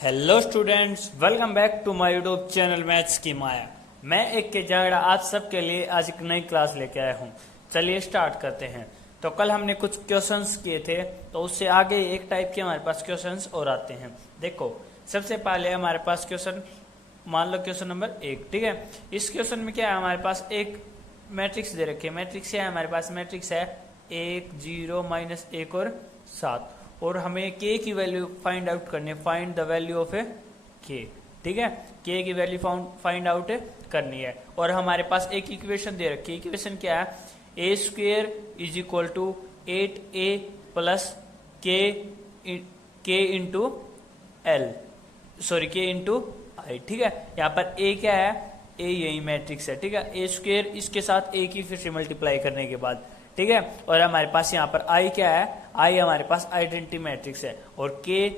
Hello students, welcome back to my YouTube channel maths की माया। मैं एक के जागड़ा आप सबके लिए आज एक नई क्लास लेके आया हूँ। चलिए स्टार्ट करते हैं। तो कल हमने कुछ क्वेश्चंस किए थे, तो उससे आगे एक टाइप के हमारे पास क्वेश्चंस और आते हैं। देखो, सबसे पहले हमारे पास क्वेश्चन, मान लो क्वेश्चन नंबर 1, ठीक है। इस क्वेश्चन में क्या है, हमारे पास एक मैट्रिक्स दे रखी है। मैट्रिक्स है हमारे पास, मैट्रिक्स है 1 0 -1 और 7, और हमें के की वैल्यू फाइंड आउट करनी है। फाइंड द वैल्यू ऑफ ए के, ठीक है। के की वैल्यू फाइंड आउट करनी है। और हमारे पास एक इक्वेशन दे रखी है। इक्वेशन क्या है, a square is equal to 8a plus k into l, sorry k into i, ठीक है। यहाँ पर ए क्या है, ए यही मैट्रिक्स है, ठीक है। ए स्क्वेयर इसके साथ ए की फिर से मल्टीप्लाई करने के बाद, ठीक है। और हमारे पास यहाँ पर आई क्या है, आई हमारे पास आइडेंटिटी मैट्रिक्स है। और के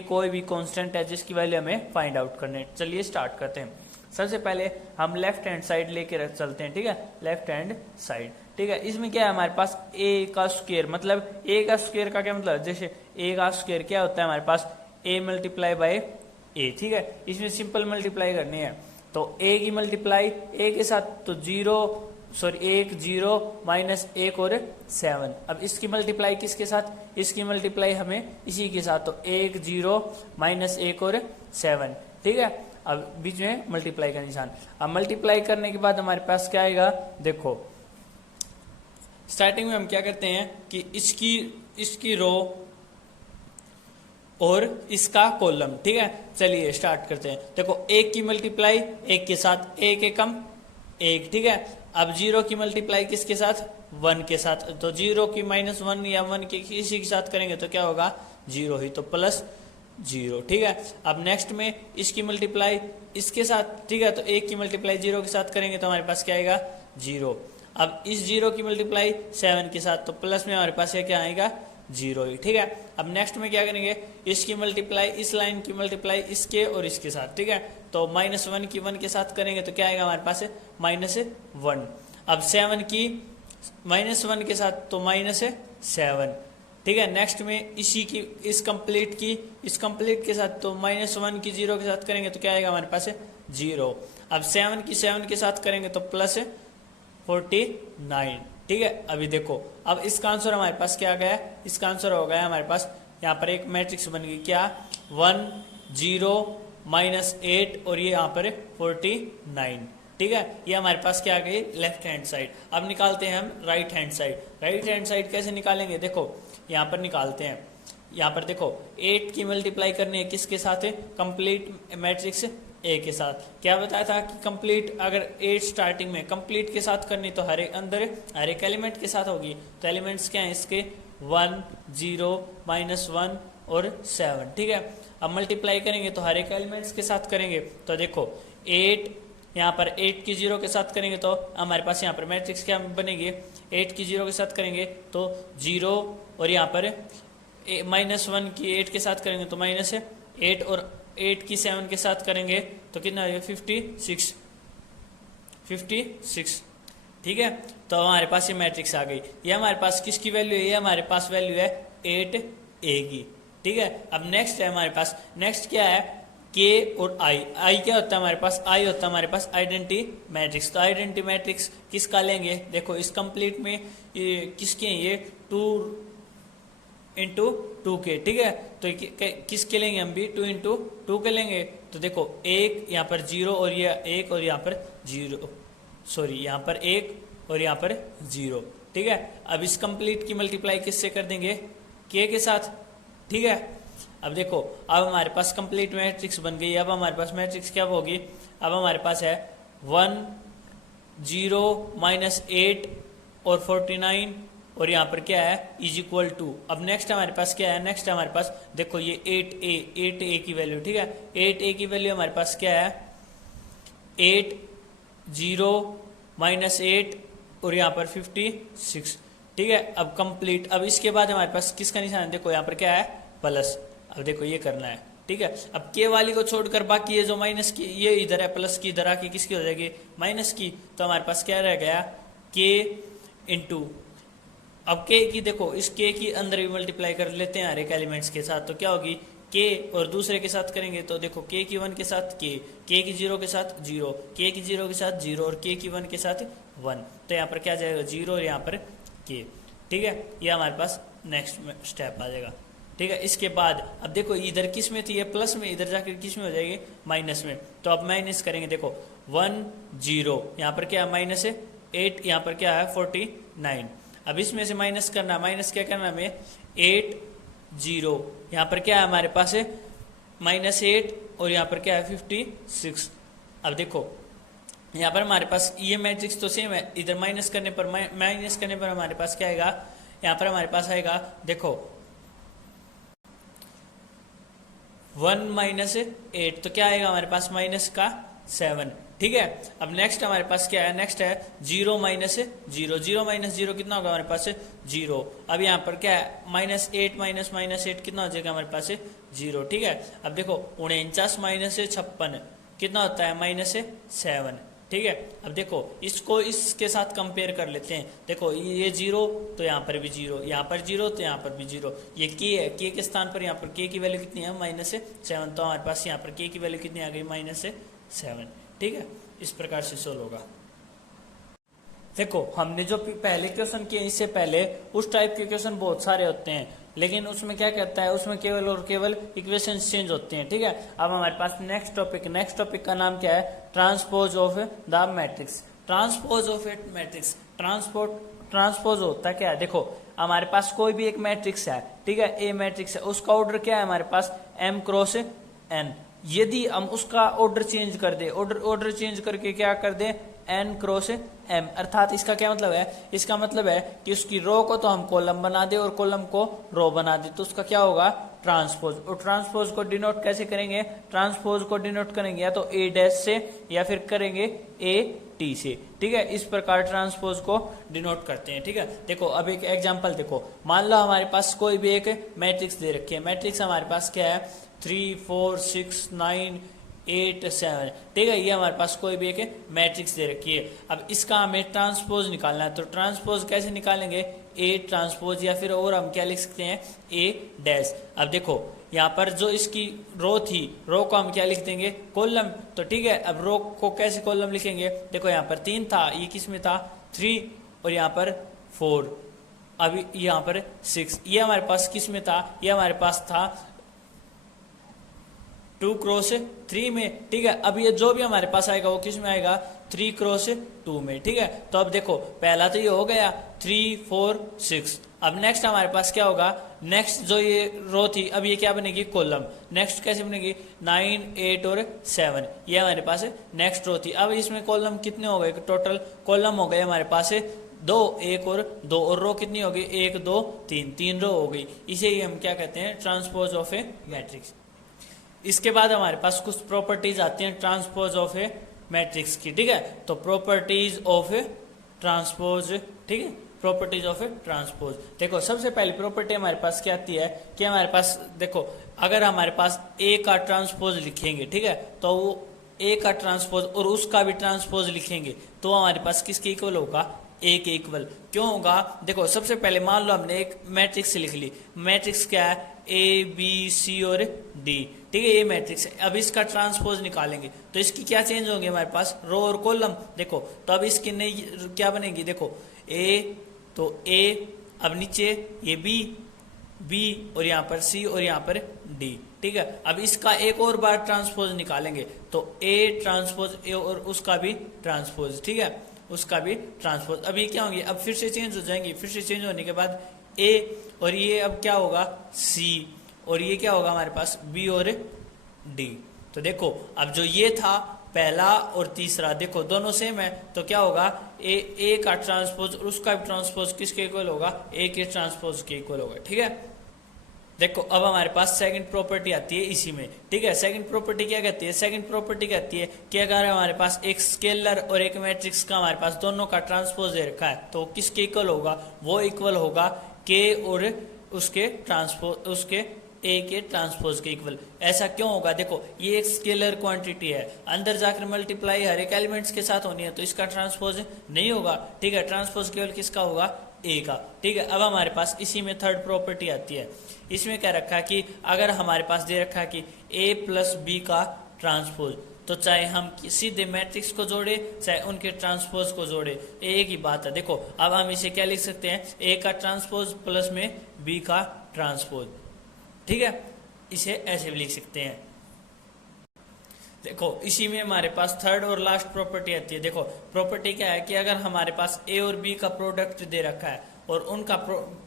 कोई भी कांस्टेंट है जिसकी वैल्यू हमें फाइंड आउट करनी है। चलिए स्टार्ट करते हैं। सबसे पहले हम लेफ्ट हैंड साइड लेके चलते हैं, ठीक है। लेफ्ट हैंड साइड, ठीक है। इसमें क्या है, हमारे पास ए का स्क्वायर, मतलब ए का स्क्वायर का क्या मतलब, जैसे ए का स्क्वायर क्या होता है हमारे पास, ए मल्टीप्लाई बाय ए, ठीक है। इसमें सिंपल मल्टीप्लाई करनी है, तो ए की मल्टीप्लाई ए के साथ तो 0 1 0 -1 और 7। अब इसकी मल्टीप्लाई किसके साथ, इसकी मल्टीप्लाई हमें इसी के साथ, तो 1 0 -1 और 7, ठीक है। अब बीच में मल्टीप्लाई का निशान। अब मल्टीप्लाई करने के बाद हमारे पास क्या आएगा, देखो स्टार्टिंग में हम क्या करते हैं कि इसकी रो और इसका कॉलम, ठीक है। चलिए स्टार्ट करते हैं। देखो, एक की मल्टीप्लाई एक के साथ, एक एकम एक, ठीक है। अब 0 की मल्टीप्लाई किसके साथ, 1 के साथ, तो 0 की -1 या 1 की किसी के साथ करेंगे तो क्या होगा, 0 ही, तो +0, ठीक है। अब नेक्स्ट में इसकी मल्टीप्लाई इसके साथ, ठीक है, तो 1 की मल्टीप्लाई 0 के साथ करेंगे तो हमारे पास क्या आएगा, 0। अब इस 0 की मल्टीप्लाई 7 के साथ, तो प्लस में हमारे पास क्या आएगा, 0 ही, ठीक है। अब नेक्स्ट में क्या करेंगे, इसकी मल्टीप्लाई, इस लाइन की मल्टीप्लाई इसके और इसके साथ, ठीक है, तो -1 की 1 के साथ करेंगे तो क्या आएगा हमारे पास, -1। अब 7 की -1 के साथ तो -7, ठीक है। नेक्स्ट में इसी की इस कंप्लीट के साथ तो -1 की 0 के साथ करेंगे तो क्या आएगा हमारे पास, 0। अब 7 की 7 के साथ करेंगे तो +49, ठीक है। अभी देखो, अब इसका आंसर हमारे पास क्या आ गया है, इसका आंसर हो गया हमारे पास, यहाँ पर एक मैट्रिक्स बन गई क्या, 1 0 -8 और ये यहाँ पर 49, ठीक है। ये हमारे पास क्या आ गई, लेफ्ट हैंड साइड। अब निकालते हैं हम right hand side. Right hand side कैसे निकालेंगे, देखो यहाँ पर निकालते हैं। यहाँ पर देखो 8 की मल्टीप्लाई करनी है किसके साथ है, कंप्लीट मैट्रिक्स ए के साथ। क्या बताया था कि कंप्लीट, अगर 8 स्टार्टिंग में कंप्लीट के साथ करनी तो हर एक एलिमेंट के साथ होगी। तो एलिमेंट्स क्या हैं इसके, 1 0 -1 और 7, ठीक है। अब मल्टीप्लाई करेंगे तो हर एक एलिमेंट्स के साथ करेंगे, तो देखो 8 यहाँ पर 8 की 0 के साथ करेंगे तो हमारे पास यहाँ पर मैट्रिक्स क्या बनेगी, 8 की 0 के साथ करेंगे तो 0, और यहाँ पर -1 की 8 के साथ करेंगे तो -8, और 8 की 7 के साथ करेंगे तो कितना आएगा, 56, ठीक है। तो हमारे पास ये मैट्रिक्स आ गई। ये हमारे पास किसकी वैल्यू है, ये हमारे पास वैल्यू है 8a की, ठीक है। अब नेक्स्ट है हमारे पास, नेक्स्ट क्या है, के और आई क्या होता है हमारे पास, आई होता है हमारे पास आइडेंटिटी मैट्रिक्स। तो आइडेंटिटी मैट्रिक्स किसका लेंगे, देखो इस कंप्लीट में ये किसके हैं, ये 2 × 2 के, ठीक है। तो किसके लेंगे हम भी, 2 × 2 के लेंगे। तो देखो एक यहाँ पर 0 और ये 1 और यहाँ पर 0, सॉरी यहाँ पर 1 और यहाँ पर 0, ठीक है। अब इस कंप्लीट की मल्टीप्लाई किससे कर देंगे, के के साथ, ठीक है। अब देखो, अब हमारे पास कंप्लीट मैट्रिक्स बन गई। अब हमारे पास मैट्रिक्स क्या होगी, अब हमारे पास है 1 0 -8 और 49, और यहाँ पर क्या है, =2। अब नेक्स्ट हमारे पास क्या है, नेक्स्ट हमारे पास देखो ये 8a की वैल्यू, ठीक है। 8a की वैल्यू हमारे पास क्या है, 8 0 -8 और यहाँ पर 56, ठीक है। अब कंप्लीट, अब इसके बाद हमारे पास किसका निशान है, देखो यहाँ पर क्या है, प्लस। अब देखो ये करना है, ठीक है। अब के वाली को छोड़कर बाकी ये जो माइनस की, ये इधर है, प्लस की इधर आके किसकी हो जाएगी, माइनस की। तो हमारे पास क्या रह गया, के इंटू, अब के की देखो, इस के की अंदर भी मल्टीप्लाई कर लेते हैं हर एक एलिमेंट्स के साथ, तो क्या होगी, के और दूसरे के साथ करेंगे तो देखो के की 1 के साथ के की 0 के साथ 0, के की 0 के साथ 0 और के की 1 के साथ 1। तो यहाँ पर क्या जाएगा 0 और यहाँ पर के। ठीक है, ये हमारे पास नेक्स्ट स्टेप आ जाएगा। ठीक है, इसके बाद अब देखो इधर किस में थी, ये प्लस में, इधर जाकर किस में हो जाएगी माइनस में। तो अब माइनस करेंगे, देखो 1 0, यहाँ पर क्या है माइनस है 8, यहाँ पर क्या है 49। अब इसमें से माइनस करना, माइनस क्या करना हमें 8 0, यहाँ पर क्या है हमारे पास है -8 और यहाँ पर क्या है 56। अब देखो यहाँ पर हमारे पास ये मैट्रिक्स तो सेम है, इधर माइनस करने पर हमारे पास क्या आएगा, यहाँ पर हमारे पास आएगा देखो 1 -8, तो क्या आएगा हमारे पास -7। ठीक है, अब नेक्स्ट हमारे पास क्या है, नेक्स्ट है 0 -0, 0 -0 कितना होगा हमारे पास 0। अब यहाँ पर क्या है -8 -8 कितना हो जाएगा हमारे पास 0। ठीक है, अब देखो 49 -56 कितना होता है -7। ठीक है, अब देखो इसको इसके साथ कंपेयर कर लेते हैं। देखो ये 0 तो यहाँ पर भी 0, यहाँ पर 0 तो यहाँ पर भी 0। ये के है, के के स्थान पर यहाँ पर के की वैल्यू कितनी है -7, तो हमारे पास यहाँ पर के की वैल्यू कितनी आ गई -7। ठीक है, इस प्रकार से सोल्व होगा। देखो हमने जो पहले क्वेश्चन किए इससे पहले उस टाइप के क्वेश्चन बहुत सारे होते हैं, लेकिन उसमें क्या कहता है, उसमें केवल और केवल इक्वेशन चेंज होते हैं। ठीक है, अब हमारे पास नेक्स्ट टॉपिक का नाम क्या है, transpose of the matrix. Transpose of A matrix, transpose होता क्या है, देखो हमारे पास कोई भी एक मैट्रिक्स है, ठीक है, ए मैट्रिक्स है, उसका ऑर्डर क्या है हमारे पास m क्रॉस n। यदि हम उसका ऑर्डर चेंज कर दे, ऑर्डर चेंज करके क्या कर दे n क्रॉस m, अर्थात इसका क्या मतलब है, इसका मतलब है कि उसकी रो को तो हम कॉलम बना दे और कॉलम को रो बना दे, तो उसका क्या होगा ट्रांसपोज। और ट्रांसपोज को डिनोट कैसे करेंगे, ट्रांसपोज को डिनोट करेंगे या तो a डैश से या फिर करेंगे a t से। ठीक है, इस प्रकार ट्रांसपोज को डिनोट करते हैं। ठीक है, देखो अब एक एग्जांपल देखो, मान लो हमारे पास कोई भी एक मैट्रिक्स दे रखी है, मैट्रिक्स हमारे पास क्या है 3 4 6 9 8 7। ठीक है, ये हमारे पास कोई भी एक मैट्रिक्स दे रखी है। अब इसका हमें ट्रांसपोज निकालना है, तो ट्रांसपोज कैसे निकालेंगे, ए ट्रांसपोज या फिर और हम क्या लिख सकते हैं ए डैश। अब देखो यहाँ पर जो इसकी रो थी, रो को हम क्या लिख देंगे कॉलम। तो ठीक है, अब रो को कैसे कॉलम लिखेंगे, देखो यहाँ पर 3 था, ये किस में था 3 और यहाँ पर 4, अभी यहाँ पर 6, ये हमारे पास किस में था, ये हमारे पास था 2 क्रॉस 3 में। ठीक है, अब ये जो भी हमारे पास आएगा वो किस में आएगा 3 क्रॉस 2 में। ठीक है, तो अब देखो पहला तो ये हो गया 3 4 6। अब नेक्स्ट हमारे पास क्या होगा, नेक्स्ट जो ये रो थी अब ये क्या बनेगी कॉलम। नेक्स्ट कैसे बनेगी 9 8 और 7, ये हमारे पास नेक्स्ट रो थी। अब इसमें कॉलम कितने हो गए, टोटल कॉलम हो गए हमारे पास 2 1 और 2, और रो कितनी हो गई 1 2 3 रो हो गई। इसे ही हम क्या कहते हैं ट्रांसपोज ऑफ ए मैट्रिक्स। इसके बाद हमारे पास कुछ प्रॉपर्टीज आती हैं ट्रांसपोज ऑफ ए मैट्रिक्स की। ठीक है, तो प्रॉपर्टीज ऑफ ए ट्रांसपोज, ठीक है, प्रॉपर्टीज ऑफ ए ट्रांसपोज। देखो सबसे पहली प्रॉपर्टी हमारे पास क्या आती है कि हमारे पास देखो अगर हमारे पास ए का ट्रांसपोज लिखेंगे, ठीक है, तो वो ए का ट्रांसपोज और उसका भी ट्रांसपोज लिखेंगे तो हमारे पास किसके इक्वल होगा, ए के इक्वल। क्यों होगा, देखो सबसे पहले मान लो हमने एक मैट्रिक्स लिख ली, मैट्रिक्स क्या है ए बी सी और डी। ठीक है, ये मैट्रिक्स है। अब इसका ट्रांसपोज निकालेंगे तो इसकी क्या चेंज होंगे हमारे पास रो और कॉलम। देखो तो अब इसकी नई क्या बनेगी, देखो ए तो ए, अब नीचे ये बी और यहाँ पर सी और यहाँ पर डी। ठीक है, अब इसका एक और बार ट्रांसपोज निकालेंगे तो ए ट्रांसपोज ए और उसका भी ट्रांसपोज, ठीक है, उसका भी ट्रांसपोज। अब ये क्या होंगे, अब फिर से चेंज हो जाएंगे, फिर से चेंज होने के बाद ए और ये अब क्या होगा सी और ये क्या होगा हमारे पास बी और डी। तो देखो अब जो ये था पहला और तीसरा, देखो दोनों सेम है, तो क्या होगा ए का ट्रांसपोज और उसका भी ट्रांसपोज किसके इक्वल होगा, ए के ट्रांसपोज के इक्वल होगा। ठीक है, देखो अब हमारे पास सेकंड प्रॉपर्टी आती है इसी में। ठीक है, सेकंड प्रॉपर्टी क्या कहती है, सेकंड प्रॉपर्टी कहती है कि अगर हमारे पास एक स्केलर और एक मैट्रिक्स का हमारे पास दोनों का ट्रांसपोज दे रखा है तो किसके इक्वल होगा, वो इक्वल होगा के और उसके ट्रांसपोज, उसके ए के ट्रांसपोज के इक्वल। ऐसा क्यों होगा, देखो ये एक स्केलर क्वांटिटी है, अंदर जाकर मल्टीप्लाई हर एक एलिमेंट्स के साथ होनी है तो इसका ट्रांसपोज नहीं होगा। ठीक है, ट्रांसपोज केवल किसका होगा, ए का। ठीक है, अब हमारे पास इसी में थर्ड प्रॉपर्टी आती है। इसमें क्या रखा है कि अगर हमारे पास दे रखा है कि ए प्लस बी का ट्रांसपोज, तो चाहे हम सीधे मैट्रिक्स को जोड़े चाहे उनके ट्रांसपोज को जोड़े, एक ही बात है। देखो अब हम इसे क्या लिख सकते हैं, ए का ट्रांसपोज प्लस में बी का ट्रांसपोज। ठीक है, इसे ऐसे भी लिख सकते हैं। देखो इसी में हमारे पास थर्ड और लास्ट प्रॉपर्टी आती है। देखो प्रॉपर्टी क्या है कि अगर हमारे पास ए और बी का प्रोडक्ट दे रखा है और उनका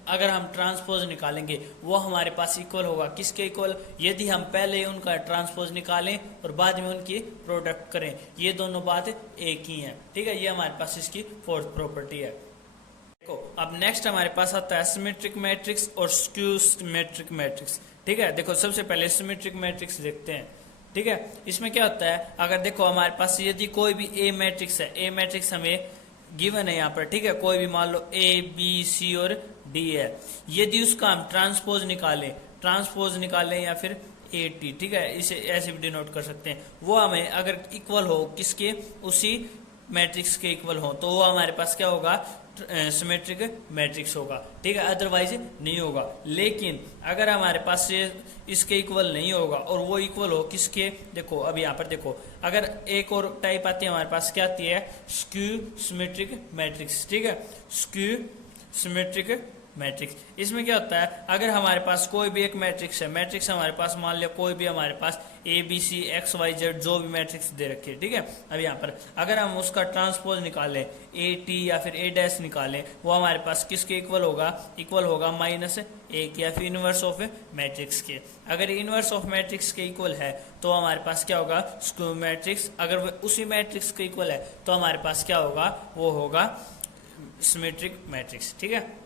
अगर हम ट्रांसपोज निकालेंगे वो हमारे पास इक्वल होगा किसके इक्वल, यदि हम पहले उनका ट्रांसपोज निकालें और बाद में उनकी प्रोडक्ट करें, ये दोनों बात एक ही है। ठीक है, ये हमारे पास इसकी फोर्थ प्रॉपर्टी है। देखो अब नेक्स्ट हमारे पास आता है सिमेट्रिक मैट्रिक्स और स्क्यू सिमेट्रिक मैट्रिक्स। ठीक है, देखो सबसे पहले सिमेट्रिक मैट्रिक्स देखते हैं। ठीक है, इसमें क्या होता है, अगर देखो हमारे पास यदि कोई भी ए मैट्रिक्स है, ए मैट्रिक्स हमें गिवन है यहाँ पर। ठीक है, कोई भी मान लो ए बी सी और डी है, यदि उसका हम ट्रांसपोज निकालें या फिर ए टी, ठीक है, इसे ऐसे भी डिनोट कर सकते हैं, वो हमें अगर इक्वल हो किसके, उसी मैट्रिक्स के इक्वल हो, तो वो हमारे पास क्या होगा, सिमेट्रिक मैट्रिक्स होगा। ठीक है, अदरवाइज नहीं होगा। लेकिन अगर हमारे पास ये इसके इक्वल नहीं होगा और वो इक्वल हो किसके, देखो अब यहाँ पर देखो, अगर एक और टाइप आती है हमारे पास, क्या आती है, स्क्यू सिमेट्रिक मैट्रिक्स। ठीक है, स्क्यू सिमेट्रिक मैट्रिक्स। इसमें क्या होता है, अगर हमारे पास कोई भी एक मैट्रिक्स है, मैट्रिक्स हमारे पास मान लिया कोई भी हमारे पास A B C X Y Z जो भी मैट्रिक्स दे रखी है। ठीक है, अब यहाँ पर अगर हम उसका ट्रांसपोज निकालें, ए टी या फिर ए डैश निकालें, वो हमारे पास किसके इक्वल होगा, इक्वल होगा माइनस ए के या फिर इनवर्स ऑफ मैट्रिक्स के। अगर इनवर्स ऑफ मैट्रिक्स के इक्वल है तो हमारे पास क्या होगा, स्क्यू मैट्रिक्स। अगर उसी मैट्रिक्स के इक्वल है तो हमारे पास क्या होगा, वो होगा सिमेट्रिक मैट्रिक्स। ठीक है,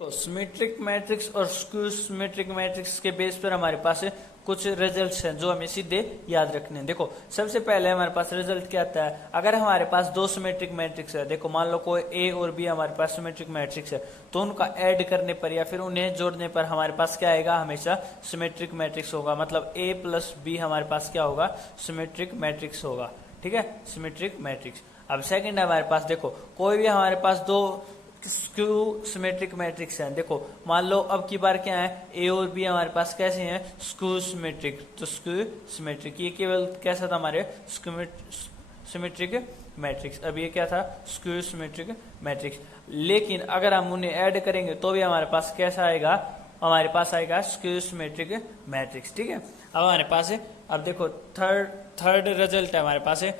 तो सिमेट्रिक मैट्रिक्स और स्क्यू सिमेट्रिक मैट्रिक्स के बेस पर हमारे पास कुछ रिजल्ट्स हैं जो हमें सीधे याद रखने हैं। देखो सबसे पहले हमारे पास रिजल्ट क्या आता है, अगर हमारे पास दो सिमेट्रिक मैट्रिक्स है, देखो मान लो कोई ए और बी हमारे पास सिमेट्रिक मैट्रिक्स है, तो उनका ऐड करने पर या फिर उन्हें जोड़ने पर हमारे पास क्या आएगा, हमेशा सिमेट्रिक मैट्रिक्स होगा। मतलब ए प्लस बी हमारे पास क्या होगा, सिमेट्रिक मैट्रिक्स होगा। ठीक है, सिमेट्रिक मैट्रिक्स। अब सेकंड है हमारे पास, देखो कोई भी हमारे पास दो स्क्यू सिमेट्रिक मैट्रिक्स हैं, देखो मान लो अब की बार क्या है, ए और बी हमारे पास कैसे हैं, स्क्यू सिमेट्रिक। तो स्क्यू सिमेट्रिक ये केवल कैसा था, हमारे सिमेट्रिक मैट्रिक्स। अब ये क्या था, स्क्यू सिमेट्रिक मैट्रिक्स। लेकिन अगर हम उन्हें ऐड करेंगे तो भी हमारे पास कैसा आएगा, हमारे पास आएगा स्क्यू सिमेट्रिक मैट्रिक्स। ठीक है, अब हमारे पास है, अब देखो थर्ड रिजल्ट है हमारे पास है।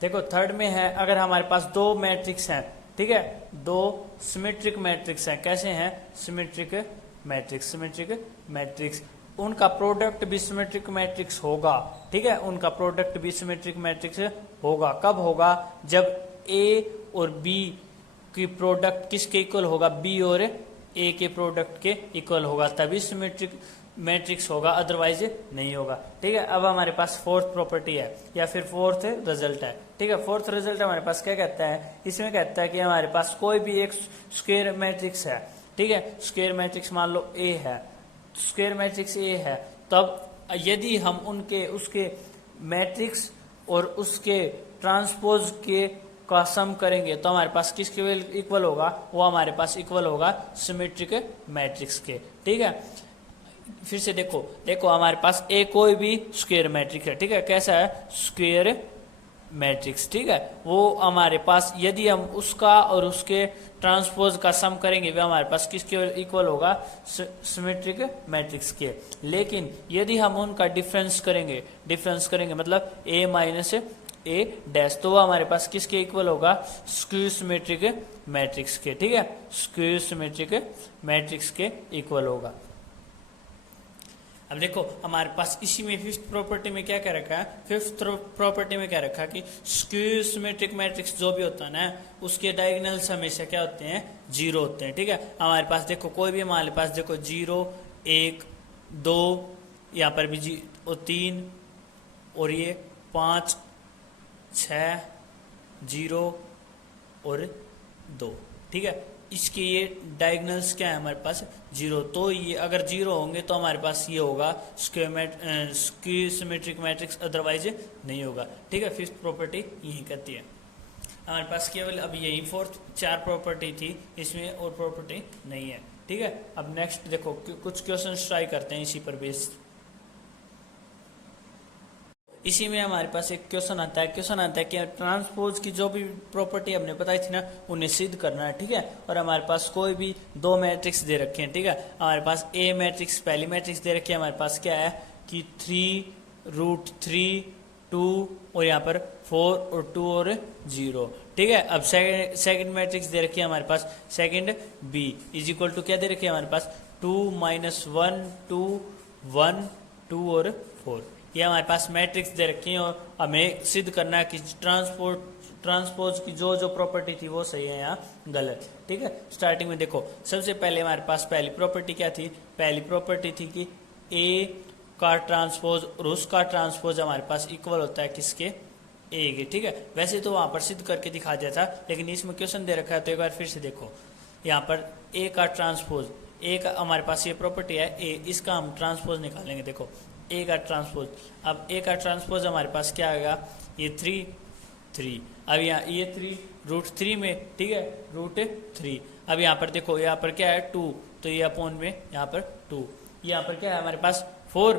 देखो थर्ड में है, अगर हमारे पास दो मैट्रिक्स हैं, ठीक है, दो सिमेट्रिक मैट्रिक्स हैं, कैसे हैं, सिमेट्रिक मैट्रिक्स, उनका प्रोडक्ट भी सिमेट्रिक मैट्रिक्स होगा। ठीक है, उनका प्रोडक्ट भी सिमेट्रिक मैट्रिक्स होगा। कब होगा, जब ए और बी की प्रोडक्ट किसके इक्वल होगा, बी और ए के प्रोडक्ट के इक्वल होगा, तभी सिमेट्रिक मैट्रिक्स होगा, अदरवाइज नहीं होगा। ठीक है, अब हमारे पास फोर्थ प्रॉपर्टी है या फिर फोर्थ रिजल्ट है। ठीक है, फोर्थ रिजल्ट हमारे पास क्या कहता है, इसमें कहता है कि हमारे पास कोई भी एक स्क्वायर मैट्रिक्स है। ठीक है, स्क्वायर मैट्रिक्स मान लो ए है, स्क्वायर मैट्रिक्स ए है, तब यदि हम उसके मैट्रिक्स और उसके ट्रांसपोज के का सम करेंगे तो हमारे पास किसके इक्वल होगा, वो हमारे पास इक्वल होगा सिमेट्रिक मैट्रिक्स के। ठीक है, फिर से देखो हमारे पास ए कोई भी स्क्वायर मैट्रिक्स है। ठीक है, कैसा है, स्क्वायर मैट्रिक्स। ठीक है, वो हमारे पास यदि हम उसका और उसके ट्रांसपोज का सम करेंगे वे हमारे पास किसके इक्वल होगा, सिमेट्रिक मैट्रिक्स के। लेकिन यदि हम उनका डिफरेंस करेंगे मतलब ए माइनस ए डैश, तो वो हमारे पास किसके इक्वल होगा, स्क्यू सिमेट्रिक मैट्रिक्स के। ठीक है, स्क्यू सिमेट्रिक मैट्रिक्स के इक्वल होगा। अब देखो हमारे पास इसी में फिफ्थ प्रॉपर्टी में क्या रखा है, फिफ्थ प्रॉपर्टी में क्या रखा है कि स्क्यू सिमेट्रिक मैट्रिक्स जो भी होता है ना, उसके डायगोनल्स हमेशा क्या होते हैं, जीरो होते हैं। ठीक है, हमारे पास देखो कोई भी हमारे पास देखो 0 1 2, यहाँ पर भी 3 और ये 5 6 0 और 2। ठीक है, इसके ये डायगोनल्स क्या है हमारे पास, 0। तो ये अगर 0 होंगे तो हमारे पास ये होगा स्क्यू सिमेट्रिक मैट्रिक्स, अदरवाइज नहीं होगा। ठीक है, फिफ्थ प्रॉपर्टी यही कहती है। हमारे पास केवल अब यही फोर्थ 4 प्रॉपर्टी थी, इसमें और प्रॉपर्टी नहीं है। ठीक है, अब नेक्स्ट देखो कुछ क्वेश्चन ट्राई करते हैं इसी पर बेस्ड। इसी में हमारे पास एक क्वेश्चन आता है कि ट्रांसपोज की जो भी प्रॉपर्टी हमने बताई थी ना, उन्हें सिद्ध करना है। ठीक है, और हमारे पास कोई भी दो मैट्रिक्स दे रखे हैं। ठीक है, हमारे पास ए मैट्रिक्स, पहली मैट्रिक्स दे रखी है हमारे पास क्या है कि 3√3 2 और यहाँ पर 4 और 2 और 0। ठीक है, अब सेकंड मैट्रिक्स दे रखी है हमारे पास, second B is equal to क्या दे रखी है हमारे पास 2 -1 2 1 2 और 4। ये हमारे पास मैट्रिक्स दे रखी है और हमें सिद्ध करना है कि ट्रांसपोज की जो जो प्रॉपर्टी थी वो सही है या गलत। ठीक है, स्टार्टिंग में देखो सबसे पहले हमारे पास पहली प्रॉपर्टी क्या थी, पहली प्रॉपर्टी थी कि ए का ट्रांसपोज और उसका ट्रांसपोज हमारे पास इक्वल होता है किसके, ए के। ठीक है, वैसे तो वहां पर सिद्ध करके दिखा दिया था, लेकिन इसमें क्वेश्चन दे रखा है तो एक बार फिर से देखो। यहाँ पर ए का ट्रांसपोज, ए का हमारे पास ये प्रॉपर्टी है ए, इसका हम ट्रांसपोज निकालेंगे। देखो ए का ट्रांसपोज, अब ए का ट्रांसपोज हमारे पास क्या आएगा, ये 3 अब यहाँ ये 3√3 में। ठीक है, √3। अब यहाँ पर देखो यहाँ पर क्या है 2, तो ये अपॉन में यहाँ पर 2, यहाँ पर क्या है हमारे पास 4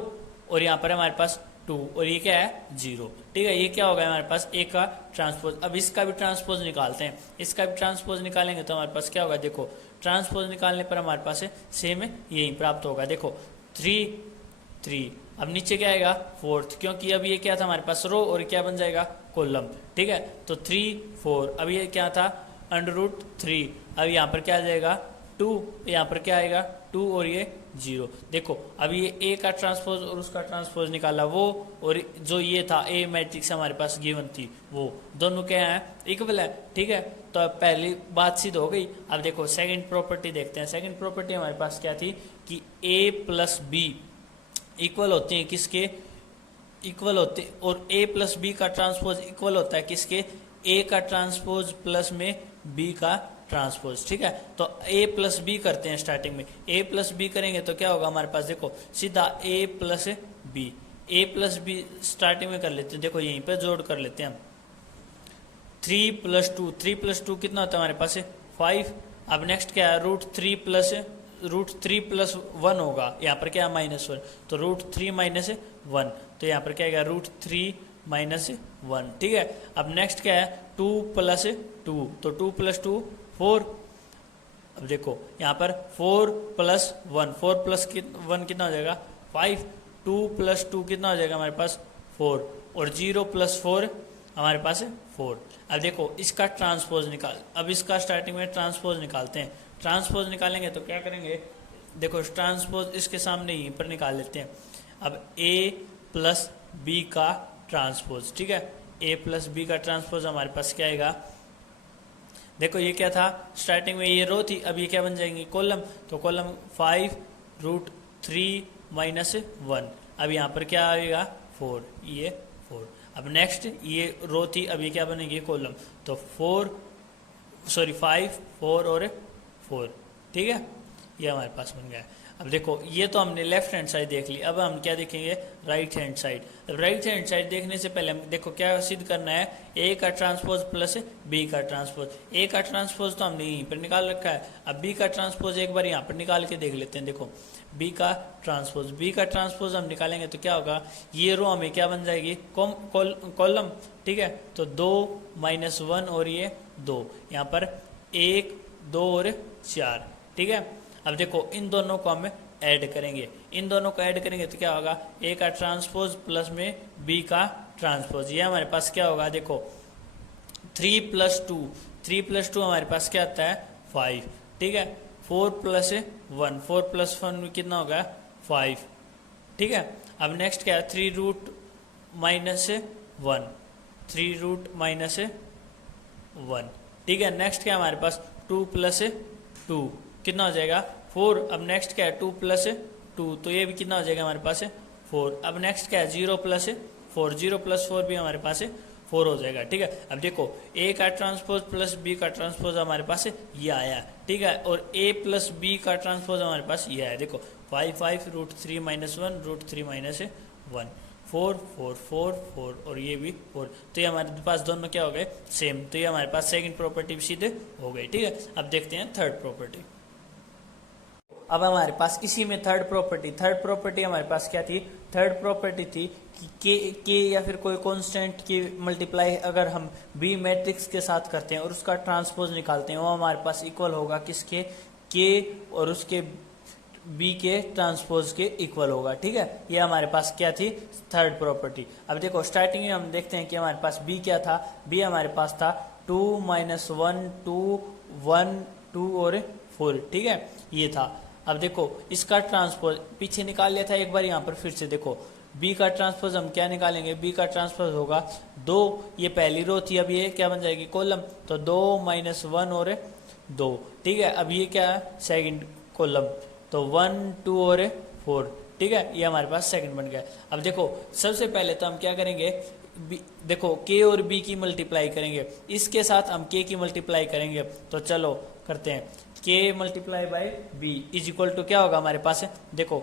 और यहाँ पर हमारे पास 2 और ये क्या है 0। ठीक है, ये क्या होगा हमारे पास ए का ट्रांसपोज। अब इसका भी ट्रांसपोज निकालते हैं, इसका भी ट्रांसपोज निकालेंगे तो हमारे पास क्या होगा, देखो ट्रांसपोज निकालने पर हमारे पास सेम यही प्राप्त होगा। देखो 3 अब नीचे क्या आएगा 4th, क्योंकि अब ये क्या था हमारे पास रो और क्या बन जाएगा कॉलम। ठीक है, तो 3 4 अब ये क्या था √3, अब यहाँ पर क्या आ जाएगा 2, यहाँ पर क्या आएगा 2 और ये 0। देखो अब ये ए का ट्रांसपोज और उसका ट्रांसपोज निकाला वो, और जो ये था ए मैट्रिक्स हमारे पास गिवन थी वो, दोनों क्या है इक्वल है। ठीक है, तो अब पहली बात सिद्ध हो गई। अब देखो सेकंड प्रॉपर्टी देखते हैं। सेकंड प्रॉपर्टी हमारे पास क्या थी कि ए प्लस बी इक्वल होते हैं किसके, इक्वल होते, और ए प्लस बी का ट्रांसपोज इक्वल होता है किसके, ए का ट्रांसपोज प्लस में बी का ट्रांसपोज। ठीक है, तो a प्लस बी करते हैं स्टार्टिंग में, a प्लस बी करेंगे तो क्या होगा हमारे पास, देखो सीधा a प्लस बी स्टार्टिंग में कर लेते हैं। देखो यहीं पे जोड़ कर लेते हैं हम, 3 + 2 कितना होता है हमारे पास 5। अब नेक्स्ट क्या है √3 + 1 होगा, यहाँ पर क्या है -1, तो √3 - 1, तो यहाँ पर क्या आएगा √3 - 1। ठीक है, अब नेक्स्ट क्या है 2 + 2, तो 2 + 2 4। अब देखो यहाँ पर 4 + 1, 4 + 1 कितना हो जाएगा 5, 2 + 2 कितना हो जाएगा हमारे पास 4, और 0 + 4 हमारे पास 4। अब देखो इसका ट्रांसपोज निकाल, अब इसका स्टार्टिंग में ट्रांसपोज निकालते हैं। ट्रांसपोज निकालेंगे तो क्या करेंगे, देखो ट्रांसपोज इसके सामने यहीं पर निकाल लेते हैं। अब a + b का ट्रांसपोज, ठीक है, a + b का ट्रांसपोज हमारे पास क्या आएगा, देखो ये क्या था स्टार्टिंग में ये रो थी, अब ये क्या बन जाएंगी कॉलम, तो कॉलम 5√3 - 1। अब यहाँ पर क्या आएगा 4, ये 4। अब नेक्स्ट ये रो थी, अब ये क्या बनेगी कॉलम, तो 5 4 और 4। ठीक है, ये हमारे पास बन गया। अब देखो ये तो हमने लेफ्ट हैंड साइड देख ली, अब हम क्या देखेंगे right hand side. Right hand side देखने से पहले हम देखो क्या सिद्ध करना है, ए का ट्रांसपोज प्लस बी का ट्रांसपोज। ए का ट्रांसपोज तो हमने यहीं पर निकाल रखा है, अब बी का ट्रांसपोज एक बार यहाँ पर निकाल के देख लेते हैं। देखो बी का ट्रांसपोज हम निकालेंगे तो क्या होगा, ये रो हमें क्या बन जाएगी कॉलम। ठीक है, तो 2 - 1 और ये 2, यहाँ पर 1 2 और 4। ठीक है, अब देखो इन दोनों को हम ऐड करेंगे, तो क्या होगा, ए का ट्रांसपोज प्लस में बी का ट्रांसपोज, ये हमारे पास क्या होगा, देखो 3 + 2 हमारे पास क्या आता है 5। ठीक है, 4 + 1 में कितना होगा 5। ठीक है, अब नेक्स्ट क्या है 3√-1, 3√-1। ठीक है, नेक्स्ट क्या है हमारे पास 2 + 2 कितना हो जाएगा 4। अब नेक्स्ट क्या है 2 + 2, तो ये भी कितना हो जाएगा हमारे पास 4। अब नेक्स्ट क्या है 0 + 4, 0 + 4 भी हमारे पास 4 हो जाएगा। ठीक है, अब देखो ए का ट्रांसपोज प्लस बी का ट्रांसपोज हमारे पास ये आया। ठीक है, और ए + बी का ट्रांसपोज हमारे पास ये आया। देखो 5 √3 - 1 √3 - 1 4 4 4 4 और ये भी 4। तो ये हमारे पास दोनों क्या हो गए, सेम। तो ये हमारे पास सेकंड प्रॉपर्टी भी सीधे हो गई, ठीक है। अब देखते हैं थर्ड प्रॉपर्टी। अब हमारे पास इसी में थर्ड प्रॉपर्टी हमारे पास क्या थी, थर्ड प्रॉपर्टी थी कि के या फिर कोई कांस्टेंट की मल्टीप्लाई अगर हम बी मैट्रिक्स के साथ करते हैं और उसका ट्रांसपोज निकालते हैं, वो हमारे पास इक्वल होगा किसके, के और उसके बी के ट्रांसपोज के इक्वल होगा, ठीक है। ये हमारे पास क्या थी, थर्ड प्रॉपर्टी। अब देखो स्टार्टिंग में हम देखते हैं कि हमारे पास बी क्या था, बी हमारे पास था 2 - 1 2 1 2 और 4, ठीक है, ये था। अब देखो इसका ट्रांसपोज पीछे निकाल लिया था एक बार, यहाँ पर फिर से देखो b का ट्रांसपोज हम क्या निकालेंगे, b का ट्रांसपोज होगा 2, ये पहली रो थी, अब ये क्या बन जाएगी, कॉलम। तो 2 - 1 और 2, ठीक है। अब ये क्या है, सेकंड कॉलम, तो 1 2 और 4, ठीक है, ये हमारे पास सेकंड बन गया। अब देखो सबसे पहले तो हम क्या करेंगे, देखो k और b की मल्टीप्लाई करेंगे, इसके साथ हम k की मल्टीप्लाई करेंगे। तो चलो करते हैं, k multiply by b is equal to क्या होगा हमारे पास, देखो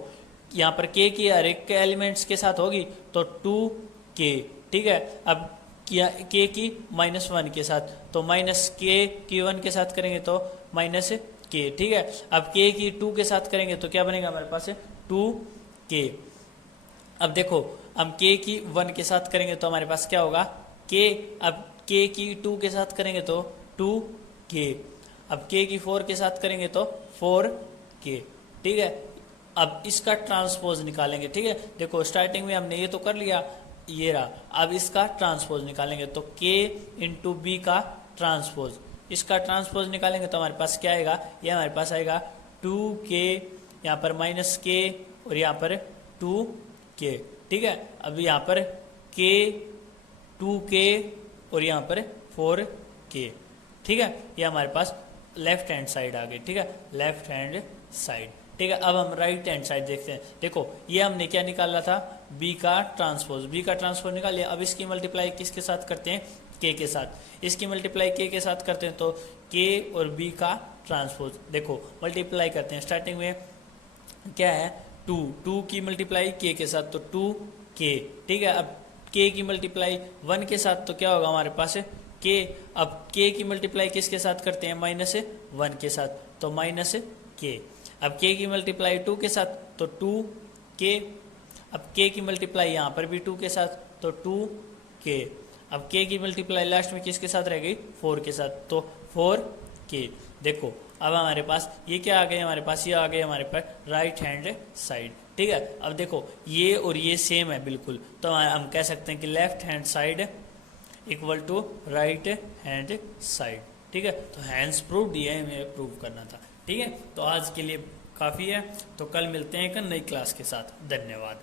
यहाँ पर k की हर एक के एलिमेंट्स के साथ होगी तो 2k, ठीक है। अब k की -1 के साथ, तो -k की 1 के साथ करेंगे तो -k, ठीक है। अब k की 2 के साथ करेंगे तो क्या बनेगा हमारे पास 2k। अब देखो हम k की 1 के साथ करेंगे तो हमारे पास क्या होगा k, अब k की 2 के साथ करेंगे तो 2k, अब k की 4 के साथ करेंगे तो 4k, ठीक है। अब इसका ट्रांसपोज निकालेंगे, ठीक है। देखो स्टार्टिंग में हमने ये तो कर लिया, ये रहा, अब इसका ट्रांसपोज निकालेंगे तो k इंटू बी का ट्रांसपोज, इसका ट्रांसपोज निकालेंगे तो हमारे पास क्या आएगा, ये हमारे पास आएगा 2k, यहाँ पर -k और यहाँ पर 2k, ठीक है। अब यहाँ पर k 2k और यहाँ पर 4k, ठीक है, ये हमारे पास लेफ्ट हैंड साइड आ गई, ठीक है, लेफ्ट हैंड साइड, ठीक है। अब हम राइट हैंड साइड देखते हैं। देखो ये हमने क्या निकाला था, b का ट्रांसपोज निकाल लिया। अब इसकी मल्टीप्लाई किसके साथ करते हैं, k के साथ, इसकी मल्टीप्लाई k के साथ करते हैं तो k और b का ट्रांसपोज, देखो मल्टीप्लाई करते हैं। स्टार्टिंग में क्या है 2 की मल्टीप्लाई k के साथ तो 2k, ठीक है। अब k की मल्टीप्लाई 1 के साथ तो क्या होगा हमारे पास k, अब k की मल्टीप्लाई किसके साथ करते हैं, -1 के साथ, तो -k। अब k की मल्टीप्लाई 2 के साथ तो 2k, अब k की मल्टीप्लाई यहाँ पर भी 2 के साथ तो 2k, अब k की मल्टीप्लाई लास्ट में किसके साथ रह गई, 4 के साथ, तो 4k। देखो अब हमारे पास ये क्या आ गए, हमारे पास ये आ गए हमारे पास राइट हैंड साइड, ठीक है। अब देखो ये और ये सेम है बिल्कुल, तो हम कह सकते हैं कि left hand side equal to right hand side, ठीक है। तो हैंड्स प्रूव्ड, ये हमें प्रूव करना था, ठीक है। तो आज के लिए काफ़ी है, तो कल मिलते हैं एक नई क्लास के साथ। धन्यवाद।